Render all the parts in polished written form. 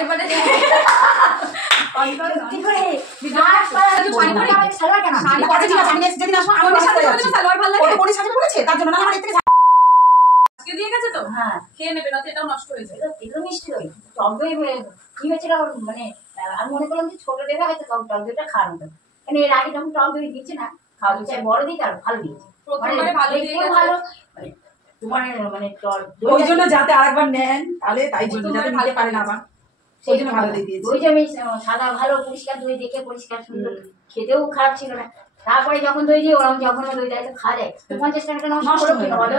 আগের বারে দিয়ে গেছে তো খেয়ে নেবে না তো এটাও নষ্ট হয়ে যায়। এগুলো মিষ্টি দই টক দই কি হয়েছিল মানে আমি মনে করলাম যে ছোট দেবে হয়তো টক দইটা খাওয়ানো তো মানে এর আগে যখন টক দই দিচ্ছে না খাওয়াতে চাই বড় দিক আর ভালো দিয়েছে প্রথমবারে ভালো দিয়ে গেছে ভালো মানে তোমার মানে ওই জন্য যাতে আরেকবার নেন তাহলে তাই জন্য যাতে নিতে পারেন আবার সেই জন্য ভালো দিয়ে দিয়েছে। ওই যে আমি সাদা ভালো পরিষ্কার দই দেখে পরিষ্কার সুন্দর খেতেও খারাপ ছিল না। তারপরে যখন দই দিয়ে ওরকম যখন দই দেয় তো খাওয়া যায় 50 টাকাটা নষ্ট করে বলো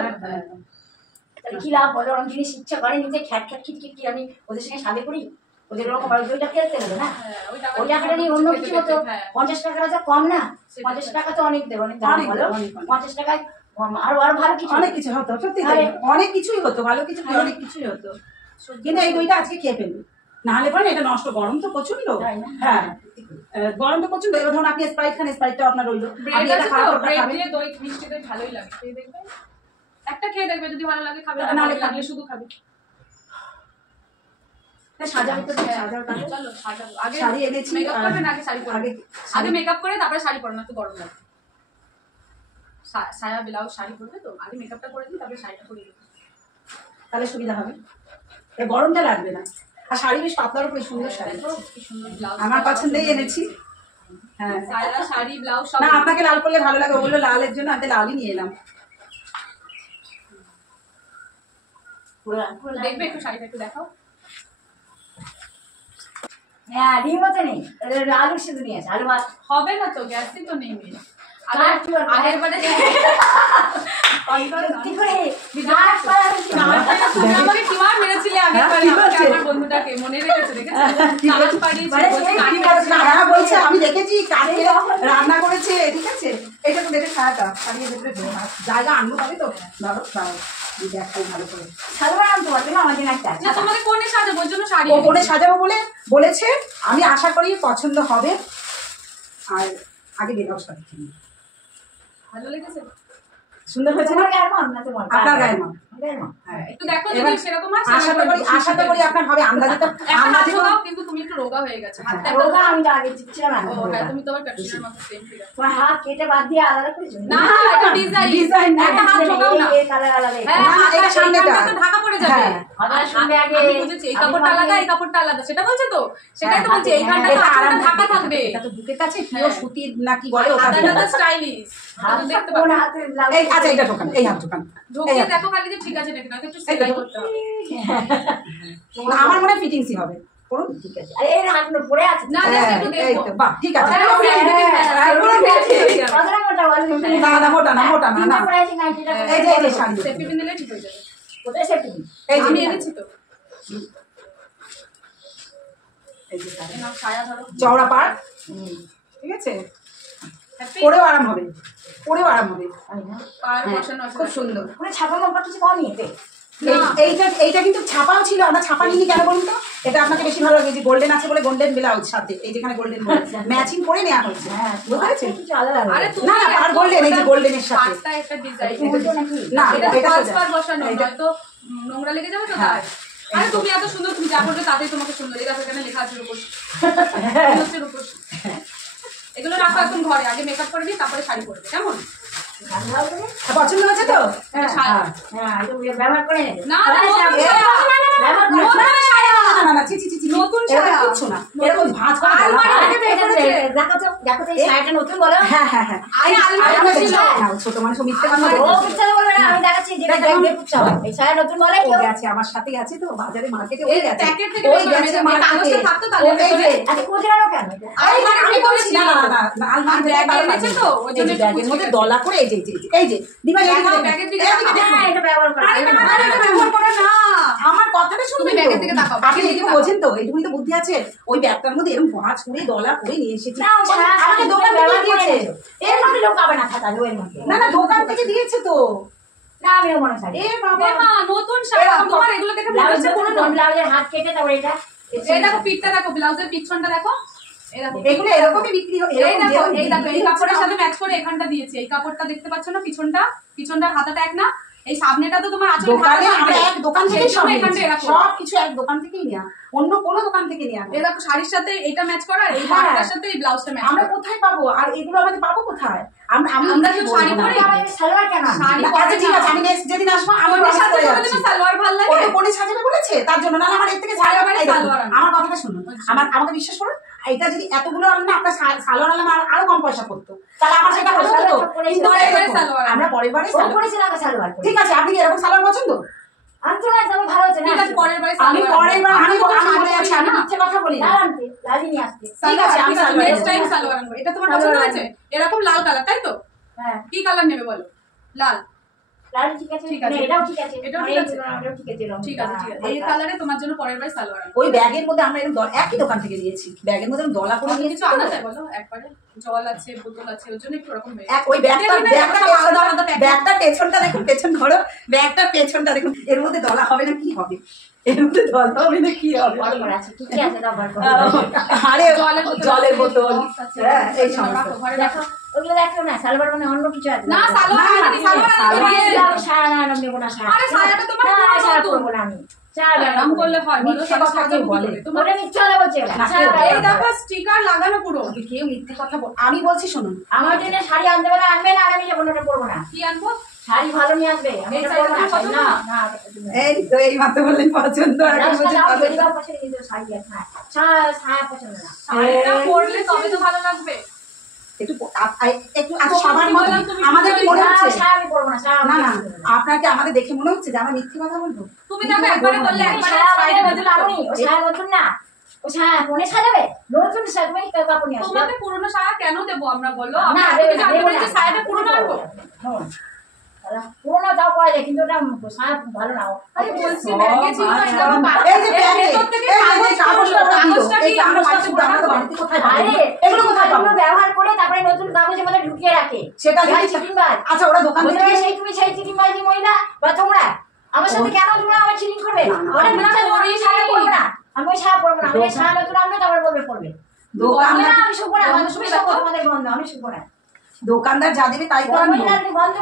তাহলে কি লাভ বলো? ওরকম জিনিস ইচ্ছা করে নিজে খ্যাট খ্যাট খিটখিট কি আমি ওদের সঙ্গে সাথে করি ওদের ওরকম দইটা খেলতে হবে না ওই টাকাটা নিয়ে অন্য কিছু হতো 50 টাকাটা তো কম না 50 টাকা তো অনেক দেবো অনেক দাম বলো 50 টাকায় আরো ভালো কিছু অনেক কিছু হতো সত্যি অনেক কিছুই হতো ভালো কিছু অনেক কিছুই হতো কিন্তু এই দইটা আজকে খেয়ে ফেলবে নাহলে পরে এটা নষ্ট গরম তো প্রচন্ড হ্যাঁ গরম তো প্রচন্ড এবার ধরুন আপনি স্প্রাইট খান স্প্রাইটটা আপনার রইলো দই মিষ্টি দই ভালোই লাগে খেয়ে দেখবে একটা খেয়ে দেখবে যদি ভালো লাগে খাবে না লাগলে শুধু খাবে সাজাবো তো চলো সাজাবো আগে শাড়ি এনেছি মেকআপ করবে না আগে শাড়ি পরবে আগে মেকআপ করে তারপরে শাড়ি পরো না তো গরম লাগে সায়া ব্লাউজ শাড়ি পরবে তো আগে মেকআপটা করে দিই তারপরে শাড়িটা পরে দিই তাহলে সুবিধা হবে গরমটা লাগবে না আর শাড়ি বেশ পাতলার উপরে সুন্দর শাড়ি কি সুন্দর ব্লাউজ আমার পছন্দেই এনেছি হ্যাঁ সায়া শাড়ি ব্লাউজ সব না আপনাকে লাল পরলে ভালো লাগে ওগুলো লালের জন্য আমি লালই নিয়ে এলাম দেখবে একটু শাড়িটা একটু দেখাও হ্যাঁ ডিমও তো নেই আলু শুধু নিয়ে আসে আলু ভাত হবে না তো গ্যাসই তো নেই আগের বারে আমাকে কিমার মেরেছিলে আগের বারে আমার বন্ধুটাকে মনে রেখেছে বলছে আমি দেখেছি কাকে রান্না করেছে ঠিক আছে এটা তো দেখে খাওয়াটা খাইয়ে দেখলে জায়গা আনবো পাবে তো ধরো দেখাই ভালো করে সালবার আনতে পারবে না আমাদের একটা না তোমাকে কোণে সাজাবো জন্য শাড়ি কোণে সাজাবো বলে বলেছে আমি আশা করি পছন্দ হবে আর আগে বেরাও শাড়ি কিনি ভালো লেগেছে সুন্দর হয়েছে না আপনার গায়ের মাপ একটু দেখো যদি সেরকম হয় আশা তো করি আপনার হবে আন্দাজে তো আন্দাজে কিন্তু তুমি একটু রোগা হয়ে গেছে হাতটা রোগা আমি তো আগে ছিলাম না ও হ্যাঁ তুমি তো আবার ক্যাপশনের মতো সেম ফিগার তোমার হাত কেটে বাদ দিয়ে আলাদা করেছো না এটা ডিজাইন একটা হাত ঢোকাও না এই কালার আলাদা হ্যাঁ এটা সামনেটা তো ঢাকা পড়ে যাবে আবার শুনবে আগে আমি বুঝেছি এই কাপড়টা আলাদা এই কাপড়টা আলাদা সেটা বলছো তো সেটাই তো বলছি এইখানটা তো আরাম ঢাকা থাকবে এটা তো বুকের কাছে পিওর সুতির নাকি বলে ওটা আলাদা তো স্টাইলিশ দেখতে পাবো এই আচ্ছা এটা ঢোকান এই হাত ঢোকান ঢোকিয়ে দেখো খালি যে ঠিক আছে নাকি না একটু সেলাই করতে হবে আমার মনে ফিটিংসই হবে করুন ঠিক আছে আরে এই হাত পড়ে আছে না একটু এই দেখো তো বাহ ঠিক আছে কতটা মোটা বল না মোটা না মোটা না পড়ে আছে না এটা এই যে শাড়ি সেফটি পিন দিলে ঠিক হয়ে যাবে কোথায় সেফটি এই যে আমি এনেছি তো এই যে শাড়ি না ছায়া ধরো চওড়া পাড় ঠিক আছে পরেও আরাম হবে পরেও আরাম হবে আর বসানো আছে খুব সুন্দর পুরো ছাপা মাপা কিছু পাওনি এতে এইটা কিন্তু ছাপাও ছিল আমরা ছাপা নিয়ে কেন বলুন তো এটা আপনাকে বেশি ভালো লাগে যে গোল্ডেন আছে বলে গোল্ডেন ব্লাউজ সাথে এই যেখানে গোল্ডেন ম্যাচিং করে নেওয়া হয়েছে হ্যাঁ বুঝতে পেরেছেন কিছু আলাদা আরে না না আর গোল্ডেন এই যে গোল্ডেনের সাথে পাঁচটা একটা ডিজাইন না এটা এটা পাঁচবার বসানো হয়তো নোংরা লেগে যাবে তো তাই আরে তুমি এত সুন্দর তুমি যা করবে তাতেই তোমাকে সুন্দর এই দেখো এখানে লেখা আছে রূপসী হচ্ছে রূপসী এগুলো রাখো এখন ঘরে আগে মেকআপ করে দিই তারপরে শাড়ি পরবে কেমন পছন্দ হয়েছে তো হ্যাঁ এটা ব্যবহার করে নেবে না না না ছি ছি ছি নতুন শাড়ি কিচ্ছু না এরকম ভাঁজ করা দেখো তো এই শাড়িটা নতুন বলো হ্যাঁ হ্যাঁ হ্যাঁ আরে আলমারি ছিল ছোট মানুষ মিথ্যে কথা ও মিথ্যা বলবে না আমি দেখাচ্ছি যে দেখুন সবাই এই শাড়ি নতুন বলে ও গেছে আমার সাথে গেছে তো বাজারে মার্কেটে ওই গেছে প্যাকেট থেকে ওই গেছে মার্কেটে থাকতো তাহলে আচ্ছা কোথায় কেন আমি বলেছি না না না আলমারি ব্যাগ এনেছে তো ওই জন্য ব্যাগের মধ্যে দলা করে এই যে দিবা ব্যাগের দিকে হ্যাঁ এটা ব্যবহার করে আরে না এটা ব্যবহার করো না আমার কথাটা শুনবেন ব্যাগের দিকে তাকাও আপনি এটুকু বোঝেন তো এইটুকুই তো বুদ্ধি আছে ওই ব্যাগটার মধ্যে এরকম ভাঁজ করে দলা করে নিয়ে এসেছি আমাকে দোকান থেকে দিয়েছে এর মধ্যে লোক পাবে না খাতা এর মধ্যে না না দোকান থেকে দিয়েছে তো না আমিও মনে শাড়ি এ বাবা মা নতুন শাড়ি তোমার এগুলো দেখে মনে হচ্ছে কোনো ব্লাউজের হাত কেটে তারপরে এটা এই দেখো পিঠটা দেখো ব্লাউজের পিছনটা দেখো এগুলো এরকমই বিক্রি হয় এই দেখো এই কাপড়ের সাথে ম্যাচ করে এখানটা দিয়েছি এই কাপড়টা দেখতে পাচ্ছ না পিছনটার হাতাটা এক না এই সামনেটা তো তোমার আঁচল দোকানে আমরা এক দোকান থেকে সব এখানটা এরকম সব কিছু এক দোকান থেকেই নেওয়া অন্য কোনো দোকান থেকে নিয়ে আনো। এই দেখো শাড়ির সাথে এটা ম্যাচ করা, এই হ্যাঁ। পাড়টার সাথে এই ব্লাউজটা ম্যাচ আমরা করা। কোথায় পাবো? আর এগুলো আমাদের পাবো কোথায়? আমরা কেউ শাড়ি পরি? সালোয়ার কেন? শাড়ি আচ্ছা ঠিক আছে, আমি next যেদিন আসবো আমার পরে সাথে সাজাতে বলে না সালোয়ার ভাল লাগে? ওকে পরে সাজাবে বলেছে তার জন্য, নাহলে আমার এর থেকে সালোয়ার পরে এই দেখুন, সালোয়ার আনবো। আমার কথাটা শুনুন, আমাকে বিশ্বাস করুন, এটা যদি এতগুলো আনলে না আপনার সালোয়ার আনলে আমার আরো কম পয়সা পড়তো, তাহলে আমার সেটা হতো তো। কিন্তু পরের বারে দেখুন, সালোয়ার আমরা পরের বারে সালোয়ার, করেছিলাম সালোয়ার। ঠিক আছে, আপনি কি এরকম সালোয়ার পছন্দ? আনতো না, যেমন ভালো হচ্ছে ঠিক আছে, পরের বারে আমি সালোয়ার পরের বার আমি আনবো। বলে আছি, আমি মিথ্যে কথা বলি না। আনতে রাজি নিয়ে আসতে। ঠিক আছে, আমি সালোয়ার নেক্সট টাইম নেবো। সালোয়ার আনবো। এটা তোমার পছন্দ হয়েছে? এরকম লাল কালার, তাই তো? হ্যাঁ কি কালার নেবে বলো? লাল। লাল ঠিক আছে, ঠিক আছে। এটাও ঠিক আছে, এটাও ঠিক আছে। এটাও ঠিক আছে, ঠিক আছে, ঠিক আছে। এই কালারে তোমার জন্য পরের বারে সালোয়ার আনবো। ওই ব্যাগের মধ্যে আমরা এরকম একই দোকান থেকে নিয়েছি, ব্যাগের মধ্যে এরকম দলা করে কোনো নিয়েছি কিছু আনা যায় বলো? একবারে জল আছে, বোতল আছে, ওর জন্য একটু ওরকম হয়ে ওই ব্যাগটা পেছনটা দেখুন, পেছন ধরো, ব্যাগটার পেছনটা দেখুন, এর মধ্যে দলা হবে না কি হবে? এর মধ্যে দলা হবে না কি হবে? বড় করে আছে, ঠিক আছে, দাও বড় করে। আরে জলের বোতল, আছে, হ্যাঁ, এই সমস্ত। রাখো, ঘরে দেখো রাখো। ওগুলো দেখো না, সালোয়ার মানে অন্য কিছু আছে। না, সালোয়ার না, আনবি, সালোয়ার আনবি। সারা না নেবো না, সারা। আরে সায়াটা তোমার না, পুরো সারা নতুন। করবো না আমি। সারা এরকম করলে হয় বলো? মিথ্যে কথা কেউ বলে? তোমার ওটা মিথ্যে কথা বলছে ওটা। না, সারা কেউ- এই দেখো স্টিকার লাগানো পুরো। তবে কেউ মিথ্যে কথা বল, আমি বলছি শুনুন, আমার জন্য শাড়ি আনতে বলে আনবে না, আর আমি যাবো না, ওটা পরবো না। কি আনবো? শাড়ি ভালো নিয়ে আসবে, আমি এই এটা শাড়িটা পরবো না, পছন্দ না, না? না, এই তো এই মাত্র বললেন পছন্দ, আর এখন বলছেন দাও, পছন্দ। যদি দাও পছন্দ, কিন্তু শাড়ি আছে, হ্যাঁ। ছায়া পছন্দ না। শাড়িটা পরলে তবে তো ভালো লাগবে। একটু আচ্ছা, সবার মতো আমাদের কি মনে হচ্ছে? ছায়া আমি পরবো না, ছায়া না আমি না, পছন্দ না। আপনাকে আমাদের দেখে মনে হচ্ছে যে আমরা মিথ্যে কথা বলবো? তুমি দেখো একবারে বললে আমি একবারে ছায়া সাইডে নতুন আমি, ও ছায়া নতুন না, ও ছায়া ফোনে সাজাবে, নতুন সাজবে, কাপড় নিয়ে আসবে। তোমাকে পুরনো সায়া কেন দেবো আমরা বলো? না, আমরা দেবে তুমি না, জানতে দেবে পেরেছি না। সায়াটা পুরনো আনবো। পুরোনো তাও পাওয়া যায়, কিন্তু ওটা ছায়া ভালো না। আরে বলছি ব্যাগে ছিল না, আচ্ছা, এরকম এই যে ব্যাগে, ভেতর থেকে এই যে কাগজটা ওরা দিল, কাগজটা এই কি? কাগজটা কাগজটা শুধু আমরা তো বাড়িতে কোথায় পাবো? আরে এগুলো কোথায় পাবো? এগুলো ব্যবহার করে তারপরে নতুন কাগজের মধ্যে ঢুকিয়ে রাখে। সেটা যাই যদি- চিটিংবাজ। আচ্ছা, ওরা দোকান বুঝতে থেকে পারছো? সেই তুমি সেই চিটিংবাজি মহিলা বা তোমরা আমার সাথে কেন তোমরা আমার চিটিং করবে? না, না, ওটা আমরা মিথ্যা, তোমার করিনি। ছায়া পড়বো না, আমি ওই ছায়া পড়বো না, আমি ওই ছায়া নতুন আনবে তারপরে বলবে পড়বে। দোকানদার না, আমি শুকবো না, তুমি শুকবো, তোমাদের গন্ধ, আমি শুকবো না। দোকানদার যা দেবে তাই তো আনবো। মহিলাদের গন্ধ,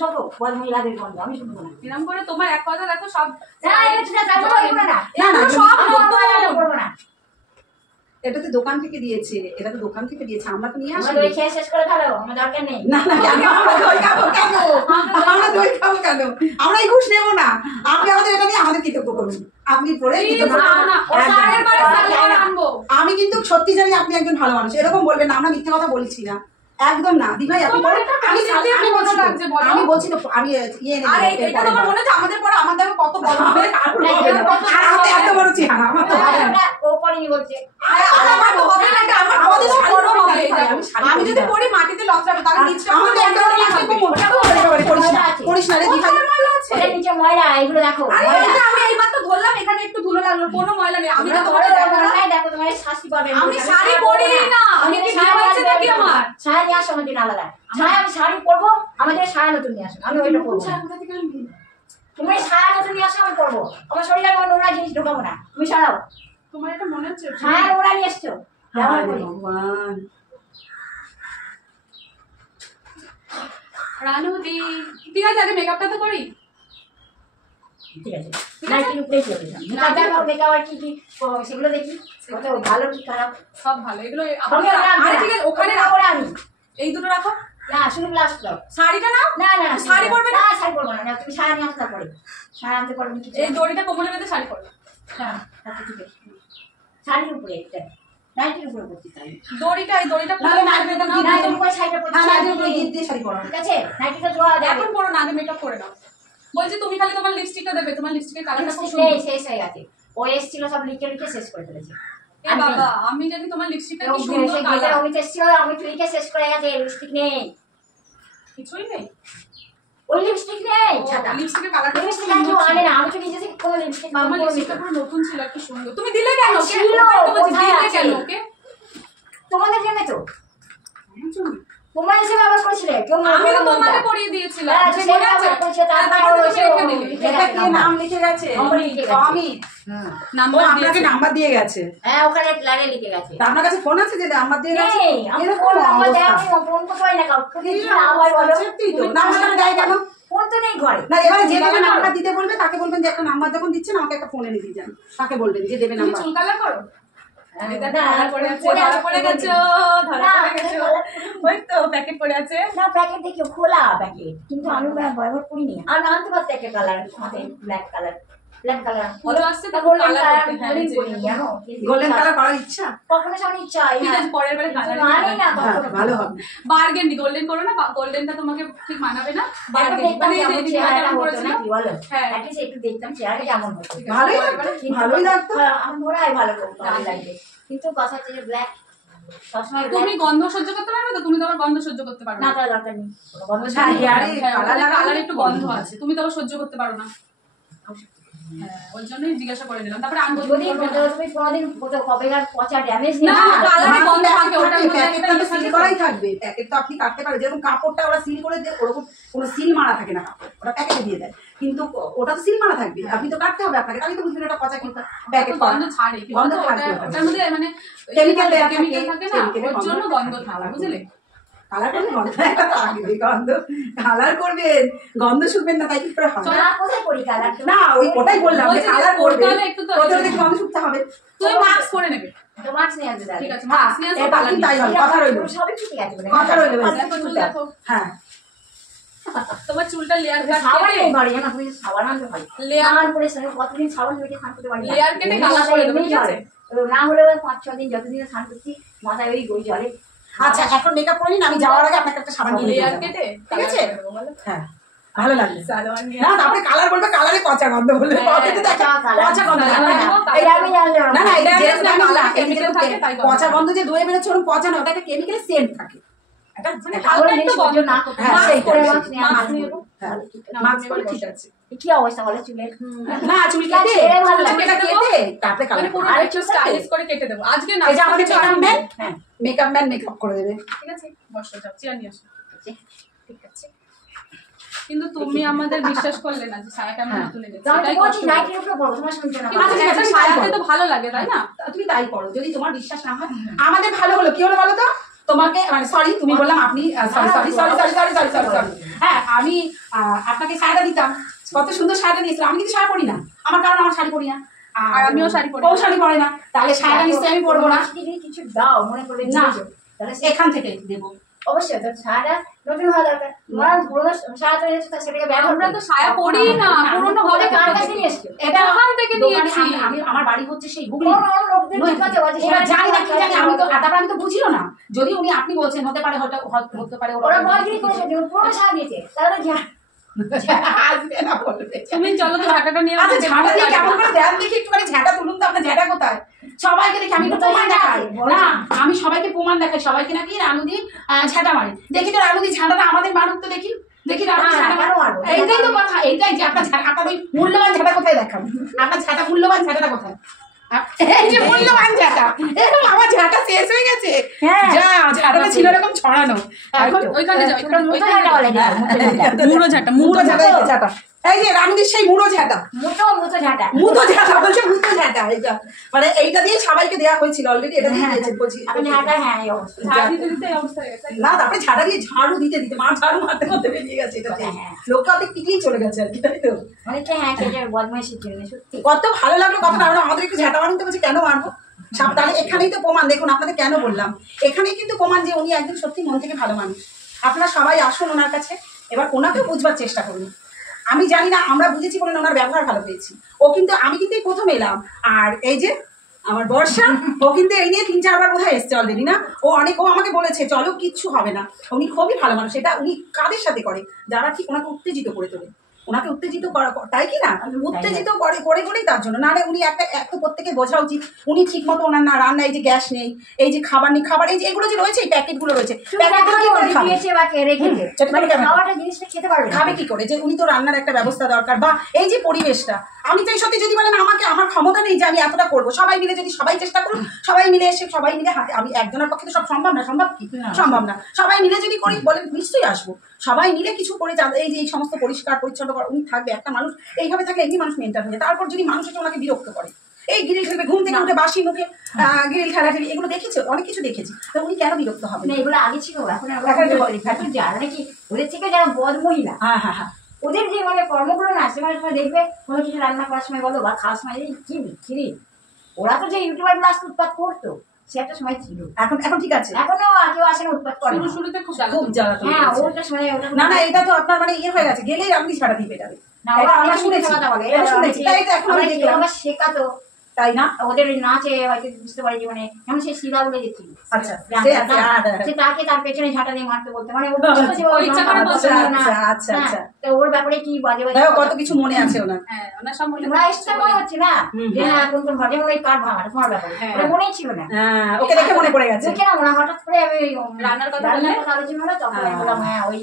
শোনো, মহিলাদের গন্ধ, আমি শুকবো না। এরকম করে তোমার এক কথা দেখো সব না, এটা ঠিক আছে, আমি বলবো না। না, এগুলো না, সব আমি নতুন। পড়বো না। এটা তো দোকান থেকে দিয়েছে, এটা তো দোকান থেকে দিয়েছে, আমরা তো নিয়ে আসি। আমার দই খেয়ে শেষ করে ফেলো, আমার দরকার নেই। না না, কেন আমরা দই খাবো কেন? আমরা দই খাবো কেন? আমরা এই ঘুষ নেবো না। আপনি আমাদের এটা নিয়ে আমাদের কৃতজ্ঞ করুন, আপনি পরে কৃতজ্ঞ না, করুন। না, ও সারের বারে সালোয়ার আনবো। আমি কিন্তু সত্যি জানি আপনি একজন ভালো মানুষ, এরকম বলবেন না, আমরা মিথ্যে কথা বলছি না, একদম না। দি ভাই আপনি তোমার বলেন, এটা আমি কাজে আমি ভালো বলছি তো, লাগছে বলো? আমি বলছি তো, আমি ইয়ে এনে আর দেবো, এটা এরপরে তোমার বলো। মনে হচ্ছে আমাদের পরে আমাদের কত বড় হবে? আর হবে না। আর হাতে এত বড় চেহারা আমার তো হবে না। ও পড়িনি বলছে। আমার তো হবে না, এটা আমার আমাদের তো বড় হবে এটা। আমি শাড়ি আমি যদি পরি না। পরি মাটিতে লতরাবে, তাহলে নিচটা আমাদের একটা বড় লাগবে, কোমরটা তো একেবারে করিস না, করিস না রে দি ভাই। ওটার নিচে ময়লা, এগুলো দেখো আরে ময়লা। এটা আমি এইবার তো ধরলাম, এখানে একটু ধুলো লাগলো, কোনো ময়লা নেই। আমি তো তোমরা তোমাকে বড় দেখাবো না। ময়লায় দেখো, তোমার শাস্তি পাবে। আমি শাড়ি পরি না, আমি কি বিয়ে হয়েছে নাকি আমার? ছায়া নিয়ে আসো আমার জন্য আলাদা। ছায়া আমি শাড়ি পরবো, আমাদের ছায়া নতুন নিয়ে আসো, আমি ওইটা পরবো না। তুমি ছায়া নতুন নিয়ে আসো, আমি পরবো। আমার শরীরে আমি নোংরা জিনিস ঢোকাবো না, তুমি ছাড়াও। তোমার এটা মনে হচ্ছে? ছায়া নোংরা নিয়ে এসছো, ব্যবহার আরে করি। ভগবান। রানুদি, ঠিক আছে, আগে মেকআপটা তো করি। ঠিক আছে, নাইটির উপরেই চলে যাও। দেখো মেকআপ আর কি কি সেগুলো দেখি, কত ভালো কি খারাপ। সব ভালো, এগুলো আমি ওটা রাখবো আরে না। ঠিক আছে, ওখানে ওটা রাখো। পরে আমি। এই দুটো রাখো। না, শুধু গ্লাস দাও। শাড়িটা নাও। না না না, শাড়ি পরবে না? শাড়ি পরবো না, তুমি শাড়ি নিয়ে আসতে পরে। শাড়ি আনতে পারবে কিছু? এই দড়িটা কোমরে বেঁধে শাড়ি পরো। হ্যাঁ, আচ্ছা, ঠিক আছে। শাড়ির উপরে একটা, নাইটির উপরে পরতে চাই। দড়িটা, এই দড়িটা নাহলে নাইটিটা তো না, তুমি ওই শাড়িটা পরতে হ্যাঁ, চাই। নাইটির উপরে গিট দিয়ে শাড়ি পরা। ঠিক আছে, নাইটিটা ধোয়া যাবে। এখন পরো না, আগে মেকআপ করে নাও। বলছি তুমি খালি তোমার লিপস্টিকটা দেবে, তোমার লিপস্টিকের কালারটা খুব লিপস্টিক নেই, সুন্দর। শেষ হয়ে গেছে। ও এসেছিল সব লিখে লিখে শেষ করে ফেলেছে। এ বাবা, আমি জানি তোমার লিপস্টিকটা কি সে সুন্দর গেটে কালার। অমিত এসেছিল, অমিত লিখে শেষ করে গেছে, লিপস্টিক নেই। কিছুই নেই। ওই লিপস্টিক নেই, ছাতা। লিপস্টিকের কালারটা খুব লিপস্টিক আর কেউ সুন্দর আনে ছিল। না, আমি তো নিজে থেকে কোনো লিপস্টিক আমার মামা লিপস্টিকটা পুরো নতুন ছিল, কি সুন্দর। তুমি দিলে কেন ওকে? ছিল, ওটাই তো বলছি, কোথায় দিলে আছে? কেন ওকে? তোমাদের জন্য তো, আমার জন্য। তোমরা এসে ব্যবহার করেছিলে, কেউ আমি তো মনে তোমাকে না। পরিয়ে দিয়েছিলাম। হ্যাঁ, তুমি সে মনে আছে? ব্যবহার করেছে, তারপরে তারপরে ও তুমি রেখে এসে দিলে। ও- এটা কি নাম লিখে গেছে? নম্বর লিখে গেছে। অমিত। হুম। ও নাম্বার আপনাকে দিয়েছে। নাম্বার দিয়ে গেছে। হ্যাঁ, ওখানে প্ল্যানে লিখে গেছে। তা আপনার কাছে ফোন আছে যে নাম্বার দিয়ে গেছে? নেই, আমি এরকম ফোন নাম্বার অবস্থা। দেয়, আমি ফোন করতে পারি না কাউকে। এই কি লাভ হয় বলো? সত্যি তো, নাম্বারটা দেয় কেন? ফোন তো নেই ঘরে। না, এবারে যে দেবে নাম্বার দিতে বলবে তাকে বলবেন যে একটা নাম্বার যখন দিচ্ছেন আমাকে একটা ফোন এনে দিয়ে যান, তাকে বলবেন যে দেবে তুমি নাম্বার। চুল কালার করো? ধরা পড়ে আছে, ধরা পড়ে গেছো, ধরা পড়ে গেছো। ওই তো প্যাকেট পড়ে আছে। না প্যাকেট দেখি খোলা প্যাকেট, কিন্তু আমি ব্যবহার করিনি। আর আনতে পারতে একটা কালার আমাদের ব্ল্যাক কালার, ব্ল্যাক কালার পুজো আসছে তো গোল্ডেন colour কালার করতে, হ্যাঁ, আমি যে করিনি জানো। গোল্ডেন কালার করার ইচ্ছা কখনো সামনে চাই ঠিক আছে, পরের বারে কালার জানি না হ্যাঁ, কখনো ভালো হবে। বার্গেন্ডি গোল্ডেন করো না, গোল্ডেনটা তোমাকে ঠিক মানাবে না। একবার বার্গেন্ডি দেখতাম মানে কেমন দিদিভাই চেহারাটা কেমন হতো করেছিল। নাকি বলো, হ্যাঁ। অ্যাটলিস্ট একটু দেখতাম চেহারাটা কেমন হতো। ভালোই লাগতো, ভালোই লাগতো। আমার মনে হয় ভালো লাগবে, কিন্তু কথা হচ্ছে যে ব্ল্যাক সবসময় তুমি black- গন্ধ সহ্য করতে পারবে তো? তুমি তো আবার গন্ধ সহ্য করতে পারো না না। তার দরকার নেই কোনো গন্ধ হ্যাঁ, ছাড়া। hair এ colour লাগালে কালার একটু গন্ধ আছে, তুমি তো আবার সহ্য করতে পারো না। হ্যাঁ, ওই জন্যই জিজ্ঞাসা করে নিলাম। তারপরে আঙ্গুল যদি তুমি কোনোদিন কবেকার পচা ড্যামেজ না, কালারে না, গন্ধ প্যাকেট থাকে, ওটার থাকে, মধ্যে প্যাকেটটা একটা তো সিল করাই থাকবে। প্যাকেট তো আপনি কাটতে পারেন, যেরকম কাপড়টা ওরা সিল করে দেয় ওরকম কোনো সিল মারা থাকে না কাপড়, ওটা প্যাকেটে দিয়ে দেয়, কিন্তু ওটা তো সিল মারা থাকবে, আপনি তো কাটতে হবে আপনাকে, তাহলে তো বুঝবেন ওটা পচা কিন্তু প্যাকেট গন্ধ ছাড়ে, কি গন্ধ বলতো, থাকবে, ওটার মধ্যে মানে Chemical দেয়া কেমিক্যাল থাকে, থাকে না, chemical এর ওর জন্য গন্ধ গন্ধ থাকে, বুঝলে? কালার করলে গন্ধ একটা থাকবে, গন্ধ কালার করবেন, গন্ধ শুকবেন না, তাই কি করে হবে? না কোথায় করি কালার না, ওটাই বললাম যে বলছি যে কালার করতে করবে, হলে একটু তো ওটা ওদের গন্ধ শুকতে হবে। তুমি মাস্ক করে নেবে, তো মার্কস নিয়ে আসবে ঠিক আছে? হ্যাঁ, মাস্ক নিয়ে আসো, এটা কালার কি তাই হবে, কথা রইলো, সবই ঠিক আছে কথা রইলো, চুল দেখো, হ্যাঁ। তোমার চুলটা লেয়ার কাট সাবান কেটে নেই বাড়ি জানো, তুমি সাবান আনতে পারি লেয়ার সাবান করে কতদিন সাবান মেখে স্নান করতে পারি না। লেয়ার কেটে এমনি কালার করে দেবে, এমনি ঠিক আছে? জলে। না হলেও 5-6 দিন যতদিন স্নান করছি মাথায় ওই গই জলে। আচ্ছা, এখন মেকআপ করি না, আমি যাওয়ার আগে আপনাকে একটা সাবান কিনে লেয়ার দেবো। কেটে ঠিক আছে? colour করে দেবো, বলো? হ্যাঁ, ভালো লাগবে। সালোয়ার নিয়ে না, তারপরে কালার বলবে, কালারে পচা গন্ধ বলবে, হ্যাঁ, পচাতে দেখো, colour, পচা গন্ধ colour না, দেবো, না, এটা আমি জানলাম না, না, এটা Damage যেরকম না, আমি colour বললাম, chemical এমনি যেরকম থাকে, তাই গন্ধ পচা হয়। গন্ধ যে ধুয়ে বেরোচ্ছে ওরকম পচা না, ওটা একটা কেমিক্যালের সেন্ট থাকে। এটা মানে একটা হালকা ওই একটু জিনিস গন্ধ সহ্য না থাকে। করতে হ্যাঁ, পারি, সেইটাই, করে সেইটাই। মাস্ক নিয়ে মাস্ক মাস্ক নিয়ে নেবো। হ্যাঁ, না, মাস্ক আমি পরে বলবো। ঠিক আছে। কি অবস্থা বলে চুলের? না, চুল কেটে, ছেড়ে ভালো চুল লাগে। কেটে তারপরে মানে কালার পুরো আরে একটু চুল স্টাইলিশ করে কেটে দেবো আজকে না, এই যে আমাদের কিছু মেকআপ আগে। ম্যান, হ্যাঁ মেকআপ ম্যান মেকআপ করে দেবে। ঠিক আছে, বসো, যাও চেয়ার নিয়ে আসো। ঠিক আছে। কিন্তু তুমি আমাদের বিশ্বাস করলে না যে সায়াটা আমি হ্যাঁ। তুলে গেছি, তো আমি এটাই বলছি কষ্ট। নাইটের উপরে পড়বো, তোমার শুনছো না? কিন্তু আচ্ছা, ঠিক আছে, একটা আমি তাই সায়াতে করবো। তো ভালো লাগে, তাই না? তুমি তাই করো, যদি তোমার বিশ্বাস না হয়। আমাদের ভালো হলো, কি হলো বলো তো, তোমাকে মানে সরি তুমি বললাম আপনি, sorry sorry sorry sorry sorry sorry sorry sorry হ্যাঁ, আমি আপনাকে শাড়িটা দিতাম, কত সুন্দর শাড়িটা দিয়েছিলাম, আমি কিন্তু শাড়ি পরি না, আমার কারণ আমার শাড়ি পরি না, আর আমিও শাড়ি পরি না। ও শাড়ি পরে না, তাহলে শাড়িটা নিশ্চয়ই আমি পরবো না। যদি কিছু দাও মনে করবে না। দিয়েছো, তাহলে সে এখান থেকে দেবো। অবশ্যই তো সারা নতুন হওয়া দরকার। তোমার পুরোনো সারা তো এসেছে, সেটাকে ব্যবহার আমরা তো সায়া পরি না, পুরোনো হবে কার কোথা কাছে থেকে? নিয়ে এসছো? এটা দোকান থেকে দোকানে নিয়েছি। আমি আমার বাড়ি হচ্ছে সেই হুগলি। অন্য লোকদের ঠিক আছে, বলছে এবার সারা জানি না কি জানি, আমি তো ওরা তারপর আমি তো বুঝিও না, যদি উনি আপনি বলছেন হতে পারে, হয়তো হতে পারে বয়গিরি করেছে, পুরোনো সারা দিয়েছে, তাহলে তো আসবে না বলবে। তুমি চলো তো ঝাঁটাটা নিয়ে আচ্ছা, আসো, ঝাঁটা দিয়ে দেখি কেমন করে দেন দেখি, একটুখানি ঝাঁটা তুলুন তো, আপনার ঝাঁটা কোথায়? সবাইকে দেখি আমি তো প্রমাণ দেখাই না, আমি সবাইকে প্রমাণ দেখাই, সবাইকে নাকি রানুদি ঝাঁটা মারে, দেখি তো রানুদি ঝাঁটাটা আমাদের মারুক তো দেখি, দেখি রানুদি না, ঝাঁটা কেন মারবো? এইটাই তো কথা, এইটাই যে আপনার আপনার ওই মূল্যবান ঝাঁটা কোথায় দেখান, আপনার ঝাঁটা মূল্যবান ঝাঁটাটা কোথায়? এই যে মূল্যবান ঝাঁটা, এরকম আমার ঝাঁটা শেষ হয়ে গেছে, হ্যাঁ। যা ঝাঁটাটা ছিল এরকম ছড়ানো, এখন ওইখানে যাও, ওটা মুটো ঝাঁটা বলে না, মুড়ো ঝাঁটা, মুড়ো ঝাঁটা, এই যে ঝাঁটা, এই যে রানুদির সেই মুড়ো ঝাঁটা, মুটো ঝাঁটা। মুতো ঝাঁটা বলছে, মুতো ঝাঁটা, এইটা মানে এইটা দিয়ে সবাইকে দেওয়া হয়েছিল অলরেডি, এটা দিয়ে দিয়েছে বলছি। আমি ঝাঁটা, হ্যাঁ এই অবস্থা। ঝাড় দিতে দিতে এই অবস্থা হয়ে গেছে। না, তারপরে ঝাঁটা দিয়ে ঝাড়ু দিতে দিতে মা ঝাড়ু মারতে করতে বেরিয়ে গেছে, এটা দিয়ে হ্যাঁ। লোকটা অনেক পিটিয়ে চলে গেছে আর কি, তাই তো। অনেকে হ্যাঁ কেটে বদমাইশির জন্য সত্যি। কত ভালো লাগলো কথাটা, আমরা আমাদের একটু ঝাঁটা মারতে বলছি, কেন মারবো? তাহলে এখানেই তো প্রমাণ, দেখুন আপনাদের কেন বললাম, এখানেই কিন্তু প্রমাণ যে উনি একদম সত্যি মন থেকে ভালো মানুষ। আপনারা সবাই আসুন ওনার কাছে, এবার ওনাকেও বুঝবার চেষ্টা করুন। আমি জানি না, আমরা বুঝেছি বলে ওনার ব্যবহার ভালো পেয়েছি। ও কিন্তু, আমি কিন্তু এই প্রথম এলাম, আর এই যে আমার বর্ষা, ও কিন্তু এই নিয়ে 3-4 বার বোধহয় এসছে অলরেডি না, ও আমাকে বলেছে চলো কিচ্ছু হবে না, উনি খুবই ভালো মানুষ। এটা উনি কাদের সাথে করে, যারা ঠিক ওনাকে উত্তেজিত করে তোলে, ওনাকে উত্তেজিত করা, তাই কি না, উত্তেজিত করে করেই তার জন্য, নাহলে উনি একটা প্রত্যেকে বোঝা উচিত উনি ঠিক মতো ওনার না রান্না, এই যে গ্যাস নেই, এই যে খাবার নেই, খাবার এই যে এগুলো যে রয়েছে, এই প্যাকেটগুলো রয়েছে, প্যাকেটগুলো কি করে খাবে? দিয়েছে বা কে রেখেছে, সেটা মানে কেমন? খাওয়াটা জিনিসটা খেতে পারবে না। খাবে কি করে, যে উনি তো রান্নার একটা ব্যবস্থা দরকার, বা এই যে পরিবেশটা, আমি চাই সত্যি যদি বলেন আমাকে, আমার ক্ষমতা নেই যে আমি এতটা করবো, সবাই মিলে যদি সবাই চেষ্টা করুন, সবাই মিলে এসে সবাই মিলে হাতে, আমি একজনের পক্ষে তো সব সম্ভব না, সম্ভব কি সম্ভব না, সবাই মিলে যদি করি বলেন নিশ্চয়ই আসবো, সবাই মিলে কিছু করে এই যে এই সমস্ত পরিষ্কার পরিচ্ছন্ন করা, উনি থাকবে, একটা মানুষ এইভাবে থাকলে এমনি মানুষ মেন্টাল হয়ে যায়। তারপর যদি মানুষ এসে ওনাকে বিরক্ত করে, এই গ্রিল খেলবে, ঘুম থেকে উঠে বাসি মুখে গ্রিল খেলাঠেলি, এগুলো দেখেছি, অনেক কিছু দেখেছি, তো উনি কেন বিরক্ত হবে? না এগুলো আগে ছিল, এখন এখন যে এখন যারা নাকি ওদের থেকে যারা বদ মহিলা, হ্যাঁ হ্যাঁ হ্যাঁ, ওদের যে মানে কর্মগুলো না, সেখানে তোমার দেখবে কোনো কিছু রান্না করার সময় বলো বা খাওয়ার সময়, এই কি বিচ্ছিরি ওরা তো যে ইউটিউবার ক্লাস উৎপাত করতো সে একটা সময় ছিল, এখন এখন ঠিক আছে, এখনো কেউ আসে না উৎপাত করে না। শুরুতে খুব খুব জ্বালাতন হ্যাঁ করেছে। ওটা সময় ওটা না না, এটা তো আপনার মানে ইয়ে হয়ে গেছে, গেলেই আপনি ছাড়া দিয়ে পেটাবে। না ওরা আমরা অনেক শুনেছি, কথা বলে, এটা শুনেছি, তাই তো এখন আমি দেখলাম। আমরা শেখাতো তাই না? ওদের ওই নাচে হয়তো বুঝতে পারি যে মানে যেমন সে শিলা বলে গেছিল, আচ্ছা, সে আছে, সে তাকে তার পেছনে ঝাঁটা দিয়ে মারতে বলতে, মানে ও বুঝতো যে ওর ইচ্ছা করে নাম বলছে বলছে না। না। আচ্ছা, হ্যাঁ, আচ্ছা। তো ওর ব্যাপারে কি বাজে বাজে দেখো কত কথা। কিছু মনে আছে ওনার। হ্যাঁ ওনার সব মনে ওরা এসছে মনে হচ্ছে না যে হ্যাঁ কোন কোন ঘটে ওই কার ভাঙা তোমার ব্যাপারে হ্যাঁ। ওরা মনেই ছিল না। হ্যাঁ, ওকে দেখে মনে পড়ে গেছে। দেখে না মনে হয় হঠাৎ করে আমি রান্নার কথা রান্নার বললে? কথা আলোচনা হলো তখন আমি বললাম হ্যাঁ ওই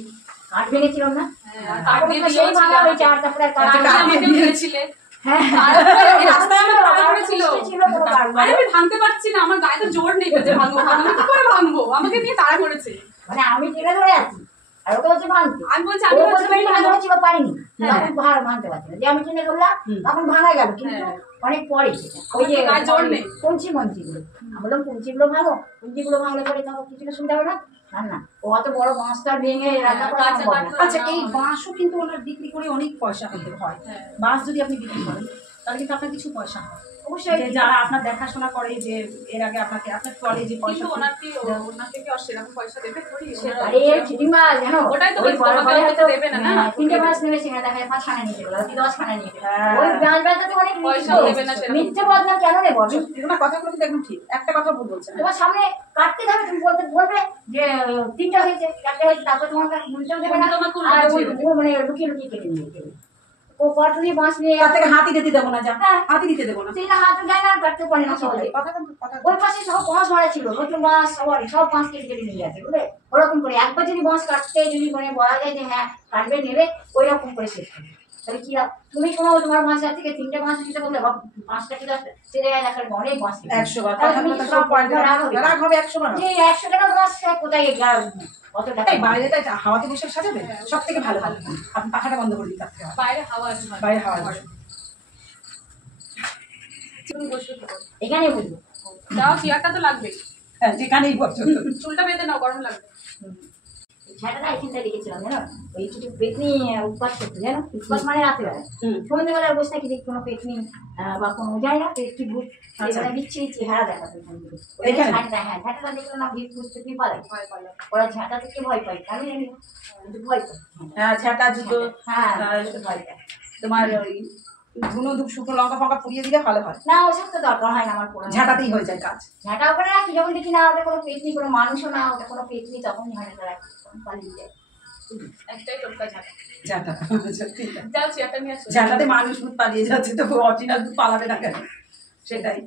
কাঠ ভেঙেছিলাম না, হ্যাঁ, আর কাঠ দিয়ে তারপরে দিয়েও সেই ভাঙা ছিল হয়েছে আর তারপরে আর কাঠ আচ্ছা, কাঠ আমাকে দিয়ে দিয়েছিলে। হ্যাঁ তারপরে রাস্তায় আমার তাড়া করেছিল। ছিল কোনো কাঠ আরে আমি ভাঙতে পারছি না, আমার গায়ে তো জোর নেই যে ভাঙবো, আমি কি করে ভাঙবো, আমাকে নিয়ে তাড়া করেছে। মানে আমি টেনে ধরে আছি আর ওকে হচ্ছে ভাঙতে, আমি বলছি ও আমি বলছে আমি টেনে ধরেছিল পারিনি, হ্যাঁ। তখন ভাঙতে পারছি না, যে আমি টেনে ধরলাম তখন ভাঙা গেল, কিন্তু হ্যাঁ। অনেক পরে সেটা। ওই যে গায়ে জোর নেই। কঞ্চি মঞ্চিগুলো আমি বললাম কঞ্চিগুলো ভাঙো, কঞ্চিগুলো ভাঙলে পরে তখন কিছুটা সুবিধা হবে না। না না ও অত বড় বাঁশটা ভেঙে রান্না করা কাঁচা সম্ভব না। কাঠ- আচ্ছা, এই বাঁশও কিন্তু ওনার বিক্রি করে অনেক পয়সা হতে হয়। হ্যাঁ। বাঁশ যদি আপনি বিক্রি করেন তাহলে কিন্তু আপনার কিছু পয়সা হয়। অবশ্যই যে যারা আপনার দেখাশোনা করে, যে এর আগে আপনাকে আপনার টলে যে পয়সা কিন্তু ওনাকে কি আর সেরকম পয়সা দেবে থোড়ি? আরে চিটিং মাছ জানো ওটাই তো ওই বলছি, বড় তোমাকে বড় হয়তো হয়তো দেবে না, না? 3টে মাছ নেবে সেখানে দেখা যায় 5খানা নিতে গেলো 10খানা নিতে গেলো। হ্যাঁ। ওই মাছ বেচাতে অনেক পয়সাও দেবে না সেরকম। মিথ্যে বদনাম কেন নেবো আমি? এগুলো কথাগুলো কিন্তু একদম ঠিক। একটা কথা ভুল বলছেন। তোমার সামনে কাটতে যাবে তুমি বলবে যে 3টা হয়েছে 4টা হয়েছে, তারপর তোমার কাছে বলতেও দেবে না, তোমাকে আর উল্টো ওই ছেড়ে ও মানে লুকিয়ে লুকিয়ে কেটে নিয়ে যাবে। ও কটুরি মাছ নিয়ে তার থেকে হাতি দিতে দেবো না, যা হ্যাঁ। হাতি দিতে দেবো না। সেই না হাতে যায় না আর কাটতে পারে না সহজে। কথা কিন্তু কথা ওই পাশে সব বাঁশ মারা ছিল, নতুন বাঁশ সব বাঁশ কেটে কেটে নিয়ে যাচ্ছে বুঝলে। ওরকম করে একবার যদি বাঁশ কাটতে যদি মানে বলা যায় যে হ্যাঁ কাটবে নেবে, ওই রকম করে শেষ করবে। তাহলে কি তুমি কোনো তোমার বাঁশ থেকে 3টে বাঁশ নিতে বললে 5টা কি 10টা সে জায়গায় দেখার অনেক বাঁশ নিবে। 100 বার তাহলে কথা তুমি কথা কি সব সব পয়েন্ট রাগ হবে? রাগ হবে 100 বার। যে 100 টাকা বাঁশ কোথায় কত টাকা এই বাইরেটা হাওয়াতে বসে সাজাবে সব থেকে ভালো হবে। আপনি পাখাটা বন্ধ করে দিতে হবে। বাইরে হাওয়া আছে না। বাইরে হাওয়া আছে। তুমি বসে থাকো। এখানে বুঝবো। যাও, চেয়ারটা তো লাগবেই। হ্যাঁ, যেখানেই বসো। চুলটা বেঁধে নাও, গরম লাগবে। ঝাঁটাটা এখানটা রেখেছিলাম জানো, ওই কিছু পেতনি উৎপাত করতে জানো, উৎপাত মানে রাত্রেবেলা হুম। সন্ধ্যেবেলায় বসে থাকি দেখি কোনো পেতনি বা কোনো যায় না পেতনি ভূত আচ্ছা। এবারে বিচ্ছিরি চেহারা দেখাতো এখান থেকে। এখানে? ঝাঁটা হ্যাঁ ঝাঁটাটা দেখলো না ভিড় বুঝতে কি পারে, ভয় পালে। ওরা ঝাঁটা থেকে ভয় পায় আমি জানি না, কিন্তু ভয় পায় হ্যাঁ, ঝাঁটা জুতো, হ্যাঁ আহ, ভয় পায়। তোমার ওই ধুনো ধূপ শুকনো লঙ্কা ফঙ্কা পুড়িয়ে দিলে ভালো হয়। না ওসব তো দরকার হয় না আমার পুরো ঝাঁটাতেই হয়ে যায় কাজ। ঝাঁটা ওখানে রাখি, যখন দেখি না ওটা কোনো পেতনি কোনো মানুষও না ওটা কোনো পেতনি, তখন ঝাঁটাটা রাখি তখন পালিয়ে যায়। একটাই টোটকা ঝাঁটা। ঝাঁটা সত্যি তাই। যাও চেয়ারটা নিয়ে আসো। ঝাঁটাতে মানুষ ভূত পালিয়ে যাচ্ছে, তো অরিজিনাল ভূত পালাবে না কেন? সেটাই।